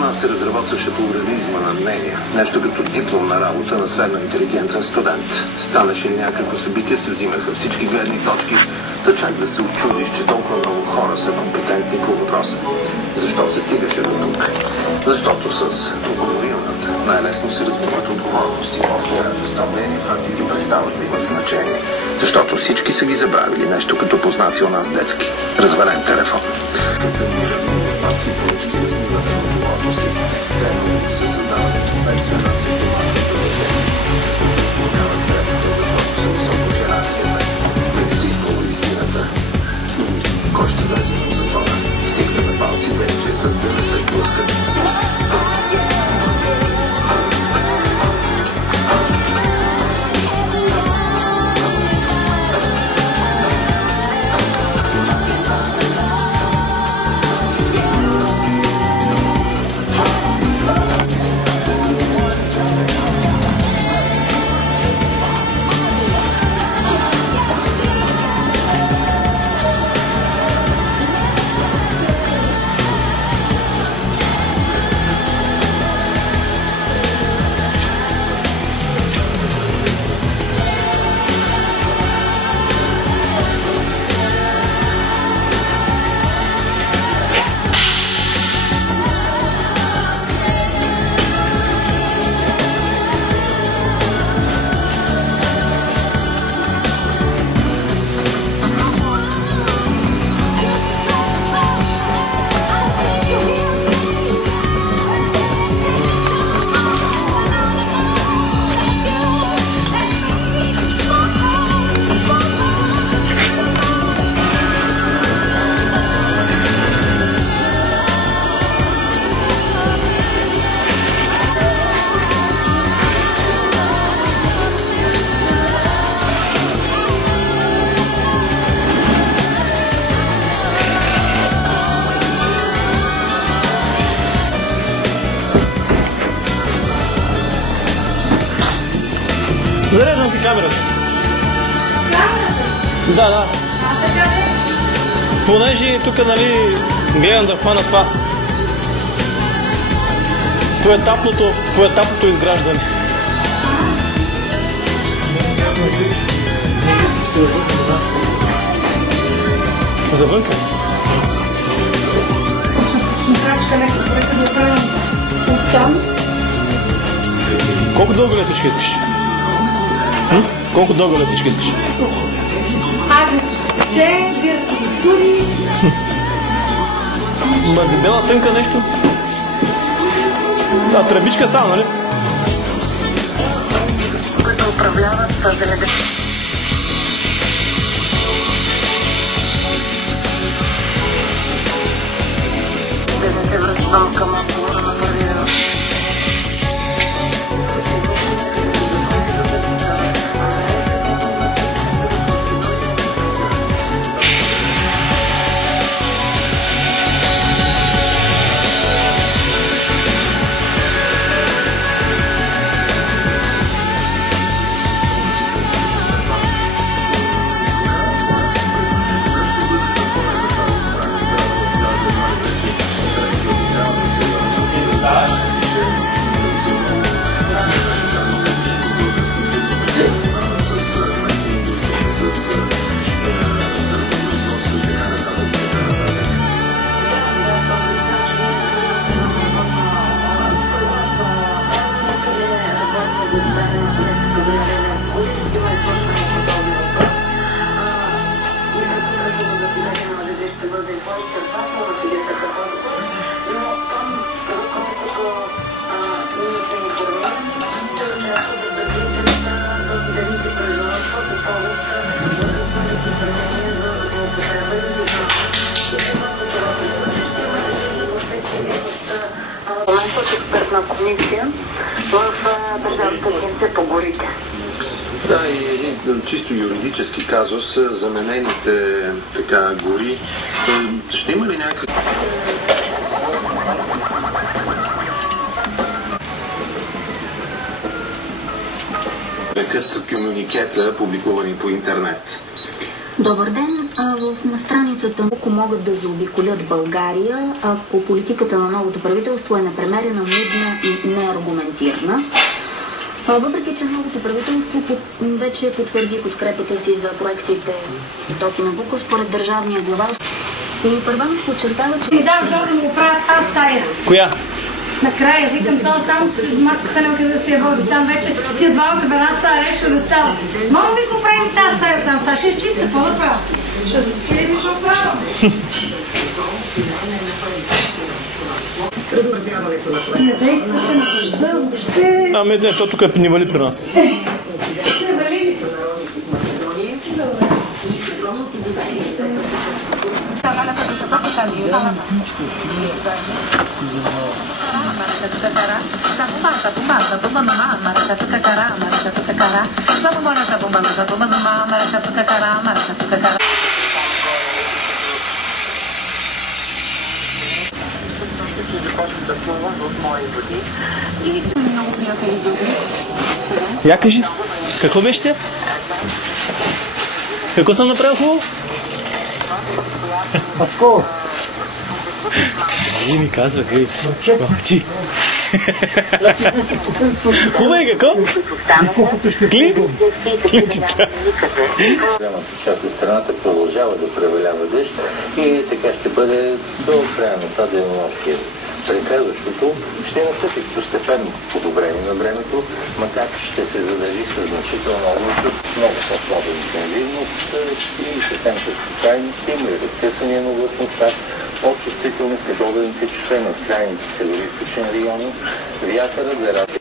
нас се разработваше плурализма на мнение, нещо като дипломна работа на средно интелигентен студент. Станеше някакво събитие, се взимаха всички гледни точки, та чак да се очудиш, че толкова много хора са компетентни по въпроса. Защо се стигаше до тук? Защото с говорилната най-лесно се разбиват отговорности, мнение, фактите престават да имат значение. Защото всички са ги забравили, нещо като познати у нас детски. Развален телефон. Кой ще влезе в затвора? Стискаме палци вече, да не се блъскат. Зареждам си камерата. Да. Понеже тук, нали, гледам да хвана това поетапното изграждане. Завънка? Колко дълго летичка искаш? Колко дълго летичка искаш? Агнето се пече, бирата се студи. Бела сънка нещо? Да, тръбичка става, нали? Които управляват с 90. Да не се връщам към отговора на първия. Експертна комисия в Държавната агенция по горите. Да, и един чисто юридически казус, заменените така гори. Ще има ли някакъв... Векът комюникета, публикувани по интернет. Добър ден! На страницата ако могат да заобиколят България, ако политиката на новото правителство е непремерена, мудна и неаргументирана. Въпреки че новото правителство вече потвърди подкрепата си за проектите Токи Набуко, според държавния глава. И Първанов подчертава, че... Ми дам знак да му правят тази стая. Коя? Накрая викам това само с мацката няма къде да се я води. Там вече тия двамата в една стая реша да става. Мама ви го правим тази стая там, сега ще е чиста, какво да правя? Ще се стили, ще оправя. Не действате на дъжда, въобще... Ами не, то тук не вали при нас. Не вали ли? Я кажи, какво беше тя? Какво съм направил хубаво? Какво? И ми казва, хей, мълчи. Хубаво е, какво? Кли? Клинчета. Голямата част от страната продължава да превалява дъжд и така ще бъде до края на това денонощие. Преказващото ще настъпи постепенно подобрение на времето, макар че ще се задържи със значително област, много по-слаба интензивност и съвсем случайно ще има и разкъсвания на областността, по-чувствителни следобедните часове на крайните североизточни райони, вятъра за разлика